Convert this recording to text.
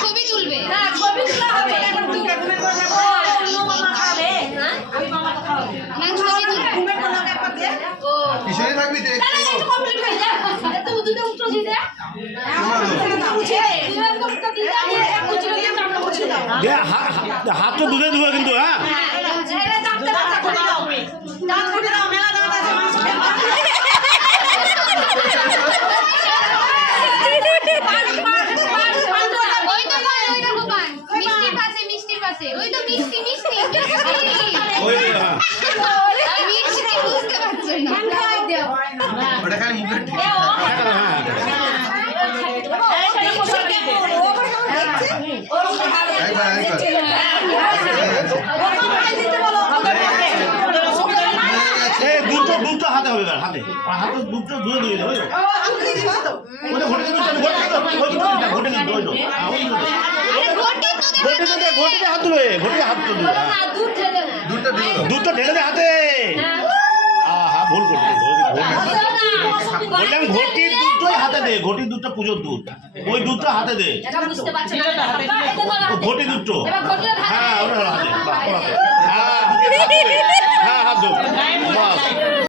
ছবি তুলবে কিসে থাকবি হাত তো দুধে ধুয়ে কিন্তু হ্যাঁ মিষ্টির পাশে ওই তো মিষ্টি মিষ্টি বুঝতে পারছেন ওটা খালি মুখে দুধটা হাতে হবে হাতে হাতে দুধটা ধুয়ে ধুয়ে দেবে ঘটিতে হাত ধুবে ঘটিতে হাত ধুবে দুধটা ঢেলে দে হাতে হ্যাঁ ভুল করছি বললাম ঘটির দুধটাই হাতে দে ঘটির দুধটা পুজোর দুধ ওই দুধটা হাতে দে ঘটি দুধটো হ্যাঁ ওটা হাতে হ্যাঁ হাত ধো